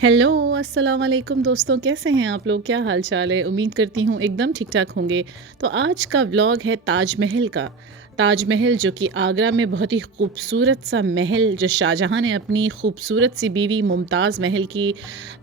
Hello, अस्सलाम वालेकुम दोस्तों, कैसे हैं आप लोग? क्या हाल चाल है? उम्मीद करती हूँ एकदम ठीक-ठाक होंगे। तो आज का व्लॉग है ताजमहल का। ताजमहल जो कि आगरा में बहुत ही खूबसूरत सा महल जो शाहजहाँ ने अपनी खूबसूरत सी बीवी मुमताज़ महल की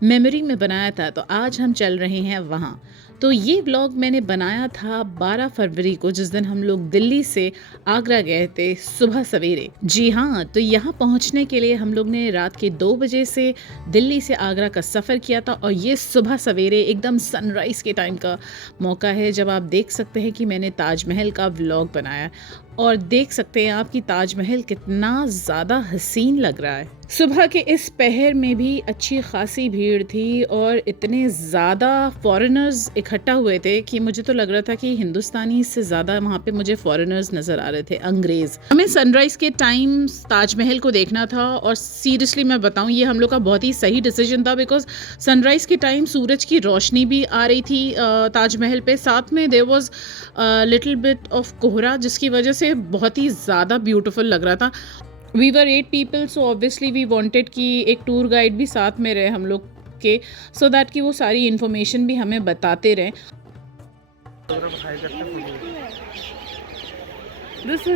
मेमोरी में बनाया था, तो आज हम चल रहे हैं वहाँ। तो ये व्लॉग मैंने बनाया था 12 फरवरी को, जिस दिन हम लोग दिल्ली से आगरा गए थे सुबह सवेरे। जी हाँ, तो यहाँ पहुँचने के लिए हम लोग ने रात के 2 बजे से दिल्ली से आगरा का सफ़र किया था और ये सुबह सवेरे एकदम सनराइज़ के टाइम का मौका है जब आप देख सकते हैं कि मैंने ताजमहल का व्लॉग बनाया और देख सकते हैं आप कि ताजमहल कितना ज़्यादा हसीन लग रहा है। सुबह के इस पहर में भी अच्छी खासी भीड़ थी और इतने ज़्यादा फॉरेनर्स इकट्ठा हुए थे कि मुझे तो लग रहा था कि हिंदुस्तानी से ज़्यादा वहाँ पे मुझे फॉरेनर्स नज़र आ रहे थे, अंग्रेज़। हमें सनराइज़ के टाइम ताजमहल को देखना था और सीरियसली मैं बताऊँ ये हम लोग का बहुत ही सही डिसीजन था बिकॉज़ सनराइज़ के टाइम सूरज की रोशनी भी आ रही थी ताजमहल पे, साथ में there was little bit of कोहरा जिसकी वजह से बहुत ही ज़्यादा ब्यूटीफुल लग रहा था। We were 8 people so obviously we wanted कि एक टूर गाइड भी साथ में रहे हम लोग के, सो दैट कि वो सारी इन्फॉर्मेशन भी हमें बताते रहें। This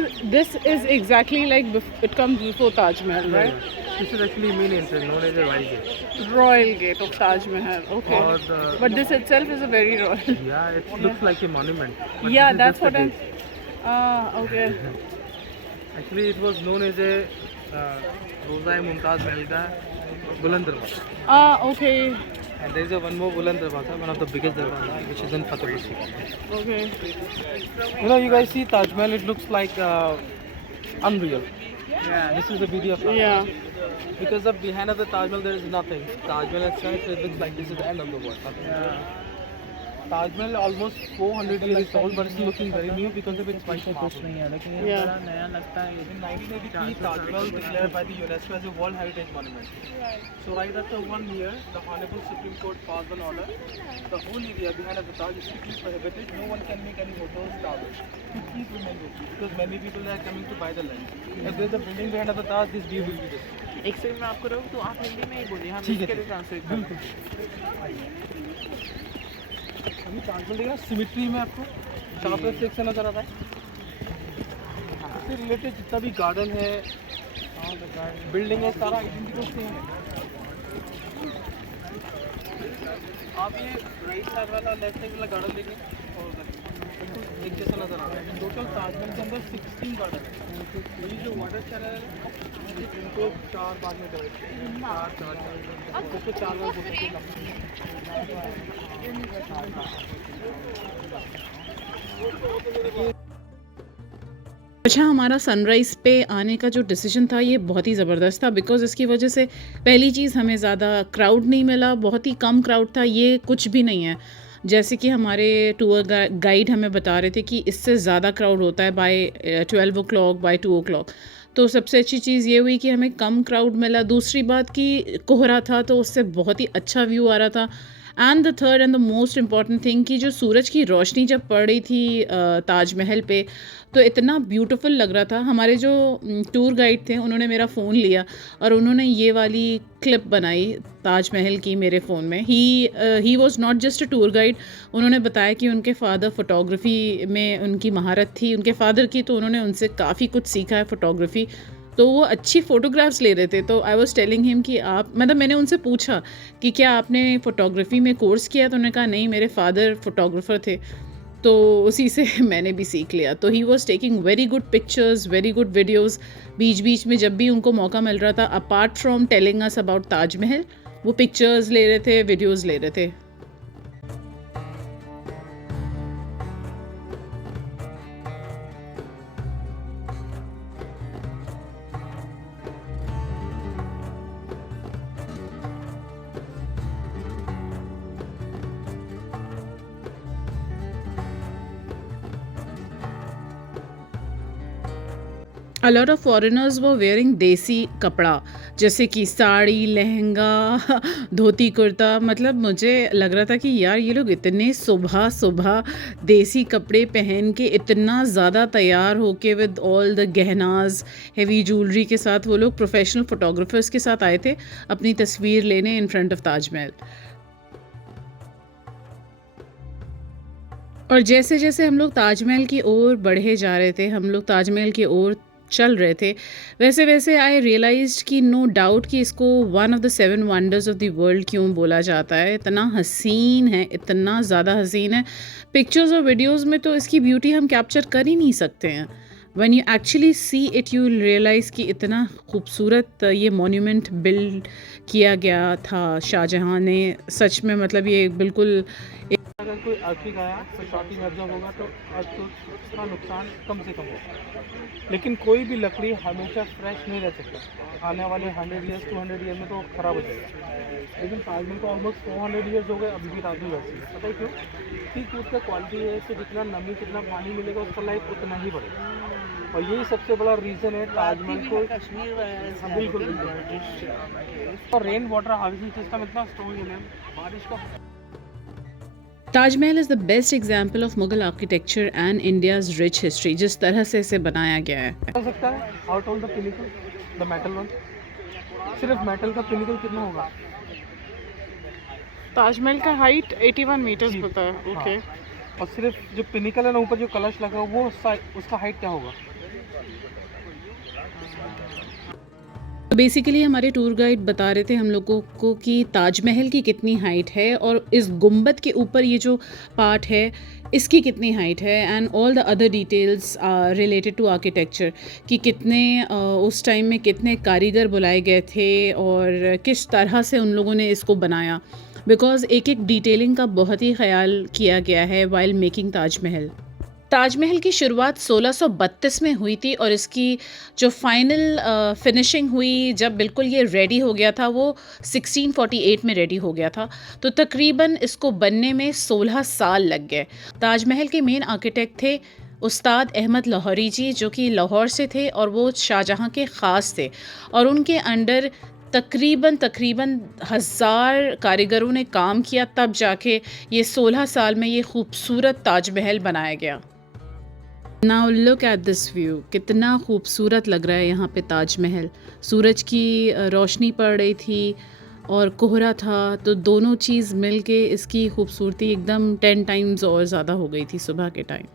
is exactly like it comes before Taj Mahal, right? This is actually main entrance known as the Royal Gate. Royal Gate of Taj Mahal. Okay. Or But this itself is a very royal. yeah, it looks like a monument. But Yeah, this is that's just a what I'm. gate. Okay. Actually, it was known as a Roza Mumtaz Mahal ka Buland Darwaza. Okay. And there is a one more Buland Darwaza, one of the biggest Darwaza, which is in Fatehpur Sikri. Okay. You guys see Taj Mahal, it looks like unreal. Yeah, this is the beauty of Taj Mahal. Yeah. Because of behind of the Taj Mahal, there is nothing. Taj Mahal itself, it looks like this is the end of the world. Nothing. Yeah. Taj Mahal almost 400 years old, but it's looking very new because of its white marble. Yeah. In 1983, Taj Mahal declared by the UNESCO as a World Heritage Monument. So right after 1 year, the Honorable Supreme Court passed an order. The whole area behind of the Taj is strictly prohibited. No one can make any hotels, towers. To keep women busy, because many people are coming to buy the land. If there's a building behind of the Taj, this view will be destroyed. एक second में आपको रोक तो आप हिंदी में ही बोलिए, हम ठीक है, इसके लिए ठीक है। ट्रांसलेट बिल्कुल। अभी ताजमहल देखिए सिमिट्री में आपको चारों तरफ से एक से नजर आता है। इससे रिलेटेड जितना भी गार्डन है, बिल्डिंग है, सारा आइडेंटिकल सेम है। आप ये राइट साइड वाला लेफ्ट साइड वाला गार्डन देखिए और बिल्कुल एक जैसा नजर आ रहा है। टोटल ताजमहल के अंदर 16 गार्डन है। ये जो वाटर चैनल है इनको 4 भाग में डिवाइड किया है। 4 इसको 4 भाग बोलते हैं। अच्छा, हमारा सनराइज़ पे आने का जो डिसीजन था ये बहुत ही ज़बरदस्त था बिकॉज़ इसकी वजह से पहली चीज़ हमें ज़्यादा क्राउड नहीं मिला, बहुत ही कम क्राउड था, ये कुछ भी नहीं है। जैसे कि हमारे टूर गाइड हमें बता रहे थे कि इससे ज़्यादा क्राउड होता है बाय 12 ओ क्लॉक, बाय 2 ओ क्लॉक। तो सबसे अच्छी चीज़ ये हुई कि हमें कम क्राउड मिला। दूसरी बात कि कोहरा था तो उससे बहुत ही अच्छा व्यू आ रहा था। And the third and the most important thing कि जो सूरज की रोशनी जब पड़ रही थी ताजमहल पे, तो इतना ब्यूटीफुल लग रहा था। हमारे जो टूर गाइड थे उन्होंने मेरा फ़ोन लिया और उन्होंने ये वाली क्लिप बनाई ताजमहल की मेरे फ़ोन में। He was not just a tour guide, उन्होंने बताया कि उनके फ़ादर फ़ोटोग्राफ़ी में उनकी महारत थी, उनके फ़ादर की, तो उन्होंने उनसे काफ़ी कुछ सीखा है फ़ोटोग्राफ़ी। तो वो अच्छी फ़ोटोग्राफ्स ले रहे थे। तो आई वाज़ टेलिंग हिम कि आप, मतलब मैंने उनसे पूछा कि क्या आपने फ़ोटोग्राफ़ी में कोर्स किया? तो उन्होंने कहा नहीं, मेरे फ़ादर फ़ोटोग्राफ़र थे। तो उसी से मैंने भी सीख लिया। तो he was taking very good pictures, very good videos. बीच-बीच में जब भी उनको मौका मिल रहा था, apart from telling us about Taj Mahal, वो पिक्चर्स ले रहे थे, वीडियोज़ ले रहे थे। A lot of foreigners were wearing देसी कपड़ा, जैसे कि साड़ी, लहंगा, धोती कुर्ता। मतलब मुझे लग रहा था कि यार ये लोग इतने सुबह-सुबह देसी कपड़े पहन के इतना ज़्यादा तैयार होके विद ऑल द गहनाज़, हेवी ज्वेलरी के साथ वो लोग प्रोफेशनल फ़ोटोग्राफ़र्स के साथ आए थे अपनी तस्वीर लेने इन फ्रंट ऑफ ताजमहल। और जैसे-जैसे हम लोग ताजमहल की ओर बढ़े जा रहे थे, हम लोग ताजमहल की ओर चल रहे थे, वैसे-वैसे आई रियलाइज़्ड कि नो डाउट कि इसको one of the 7 wonders of the world क्यों बोला जाता है। इतना हसीन है, इतना ज़्यादा हसीन है। पिक्चर्स और वीडियोज़ में तो इसकी ब्यूटी हम कैप्चर कर ही नहीं सकते हैं। When you actually see it you will realise कि इतना खूबसूरत ये मॉन्यूमेंट बिल्ड किया गया था शाहजहाँ ने। सच में मतलब ये बिल्कुल अगर कोई अर्थक्वेक आया तो शॉकिंग ऑब्जर्व होगा तो अर्थक्वेक का नुकसान कम से कम होगा, लेकिन कोई भी लकड़ी हमेशा फ्रेश नहीं रह सकता। आने वाले 100 ईयर्स 200 ईयर में तो ख़राब हो जाएगा। लेकिन ताजमहल को ऑलमोस्ट 400 ईयर्स हो गए, अभी भी ताजमहल वैसी है। पता है क्यों? ठीक उसका क्वालिटी है, इससे जितना नमी जितना पानी मिलेगा उसका लाइफ उतना ही बढ़ेगा। और यही सबसे बड़ा रीज़न है ताजमहल को। हाँ, बिल्कुल बिल्कुल। और रेन वाटर हार्वेस्टिंग सिस्टम इतना स्ट्रॉन्ग है ना, बारिश का Taj Mahal is the best example of Mughal architecture and India's rich history. जिस तरह से इसे बनाया गया है, हो सकता है। How toll the pinnacle, the metal one, सिर्फ मेटल का पिनिकल कितना होगा? ताजमहल का हाइट 81 मीटर्स जी। पता है। हाँ। ओके। और सिर्फ जो पिनिकल है ना ऊपर जो कलश लगा वो उसका हाइट क्या होगा? तो बेसिकली हमारे टूर गाइड बता रहे थे हम लोगों को कि ताजमहल की कितनी हाइट है और इस गुंबद के ऊपर ये जो पार्ट है इसकी कितनी हाइट है, and all the other details related to architecture कि कितने उस टाइम में कितने कारीगर बुलाए गए थे और किस तरह से उन लोगों ने इसको बनाया। बिकॉज़ एक एक डिटेलिंग का बहुत ही ख्याल किया गया है वाइल मेकिंग ताजमहल। ताजमहल की शुरुआत 1632 में हुई थी और इसकी जो फाइनल फिनिशिंग हुई जब बिल्कुल ये रेडी हो गया था वो 1648 में रेडी हो गया था। तो तकरीबन इसको बनने में 16 साल लग गए। ताजमहल के मेन आर्किटेक्ट थे उस्ताद अहमद लाहौरी जी, जो कि लाहौर से थे और वो शाहजहाँ के ख़ास थे, और उनके अंडर तकरीबन 1000 कारीगरों ने काम किया, तब जाके ये 16 साल में ये खूबसूरत ताजमहल बनाया गया। Now look at this view, कितना खूबसूरत लग रहा है यहाँ पे ताजमहल। सूरज की रोशनी पड़ रही थी और कोहरा था, तो दोनों चीज़ मिल के इसकी खूबसूरती एकदम 10 टाइम्स और ज़्यादा हो गई थी सुबह के टाइम।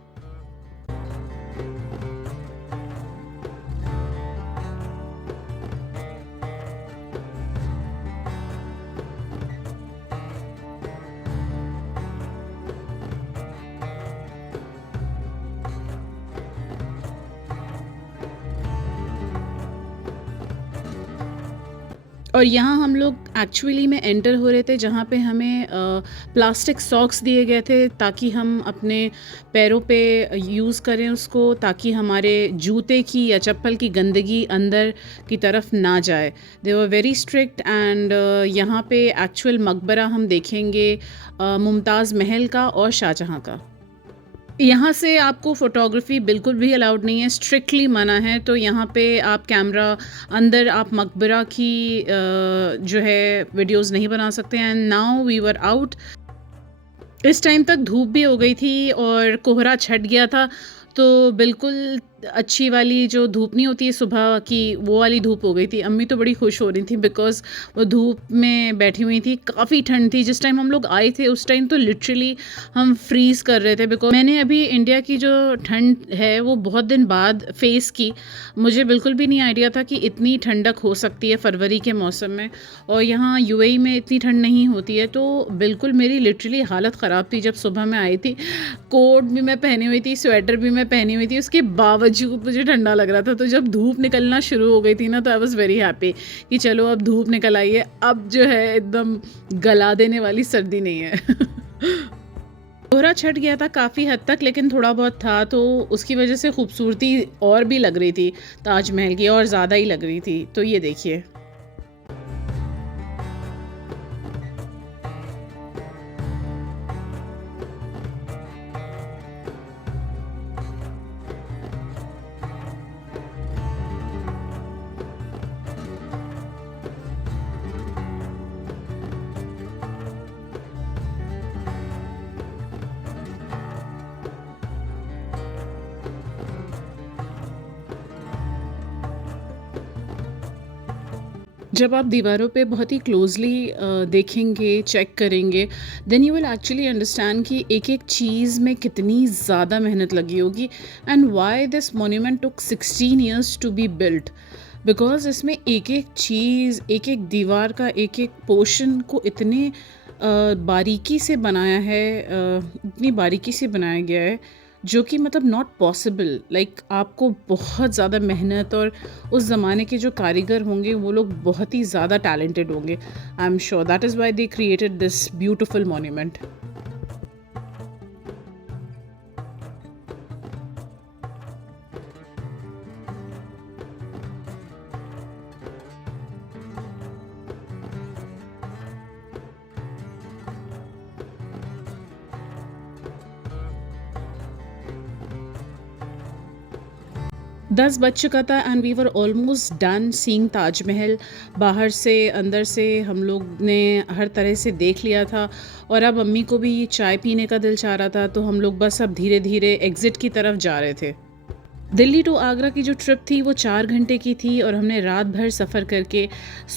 और यहाँ हम लोग एक्चुअली में एंटर हो रहे थे जहाँ पे हमें प्लास्टिक सॉक्स दिए गए थे ताकि हम अपने पैरों पे यूज़ करें उसको, ताकि हमारे जूते की या चप्पल की गंदगी अंदर की तरफ ना जाए। दे वर वेरी स्ट्रिक्ट। एंड यहाँ पे एक्चुअल मकबरा हम देखेंगे मुमताज़ महल का और शाहजहाँ का। यहाँ से आपको फ़ोटोग्राफी बिल्कुल भी अलाउड नहीं है, स्ट्रिक्टली मना है। तो यहाँ पे आप कैमरा अंदर आप मकबरा की जो है वीडियोस नहीं बना सकते हैं। Now we were out. इस टाइम तक धूप भी हो गई थी और कोहरा छट गया था, तो बिल्कुल अच्छी वाली जो धूप नहीं होती है सुबह की, वो वाली धूप हो गई थी। अम्मी तो बड़ी खुश हो रही थी बिकॉज़ वो धूप में बैठी हुई थी, काफ़ी ठंड थी। जिस टाइम हम लोग आए थे उस टाइम तो लिटरली हम फ्रीज़ कर रहे थे, बिकॉज़ मैंने अभी इंडिया की जो ठंड है वो बहुत दिन बाद फेस की। मुझे बिल्कुल भी नहीं आइडिया था कि इतनी ठंडक हो सकती है फरवरी के मौसम में, और यहाँ यूएई में इतनी ठंड नहीं होती है। तो बिल्कुल मेरी लिटरली हालत ख़राब थी जब सुबह मैं आई थी। कोट भी मैं पहनी हुई थी, स्वेटर भी मैं पहनी हुई थी, उसके बावजूद मुझे ठंडा लग रहा था। तो जब धूप निकलना शुरू हो गई थी ना, तो आई वाज़ वेरी हैप्पी कि चलो अब धूप निकल आई है, अब जो है एकदम गला देने वाली सर्दी नहीं है। कोहरा छट गया था काफ़ी हद तक, लेकिन थोड़ा बहुत था, तो उसकी वजह से खूबसूरती और भी लग रही थी ताजमहल की, और ज़्यादा ही लग रही थी। तो ये देखिए, जब आप दीवारों पे बहुत ही क्लोजली देखेंगे, चेक करेंगे, then you will actually understand कि एक-एक चीज़ में कितनी ज़्यादा मेहनत लगी होगी and why this monument took 16 years to be built. Because इसमें एक-एक चीज़, एक-एक दीवार का एक-एक पोर्शन को इतने बारीकी से बनाया है, इतनी बारीकी से बनाया गया है जो कि मतलब नॉट पॉसिबल। लाइक आपको बहुत ज़्यादा मेहनत और उस ज़माने के जो कारीगर होंगे वो लोग बहुत ही ज़्यादा टैलेंटेड होंगे। I am sure that is why they created this beautiful monument. 10 बज चुका था and we were almost done seeing Taj Mahal. बाहर से अंदर से हम लोग ने हर तरह से देख लिया था और अब अम्मी को भी चाय पीने का दिल चाह रहा था, तो हम लोग बस अब धीरे धीरे एग्ज़िट की तरफ जा रहे थे। दिल्ली टू आगरा की जो ट्रिप थी वो 4 घंटे की थी और हमने रात भर सफ़र करके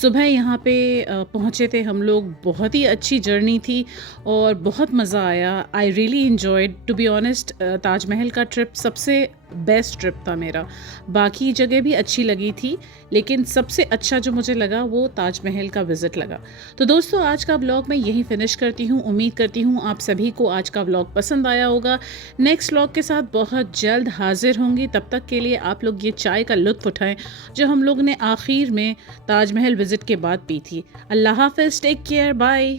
सुबह यहाँ पे पहुँचे थे हम लोग। बहुत ही अच्छी जर्नी थी और बहुत मज़ा आया। I really enjoyed to be honest. Taj Mahal का ट्रिप सबसे बेस्ट ट्रिप था मेरा। बाकी जगह भी अच्छी लगी थी लेकिन सबसे अच्छा जो मुझे लगा वो ताजमहल का विज़िट लगा। तो दोस्तों आज का व्लॉग मैं यहीं फिनिश करती हूँ। उम्मीद करती हूँ आप सभी को आज का व्लॉग पसंद आया होगा। नेक्स्ट व्लॉग के साथ बहुत जल्द हाजिर होंगी। तब तक के लिए आप लोग ये चाय का लुत्फ़ उठाएं जो हम लोग ने आखिर में ताजमहल विज़िट के बाद पी थी। अल्लाह हाफ़िज़, टेक केयर, बाय।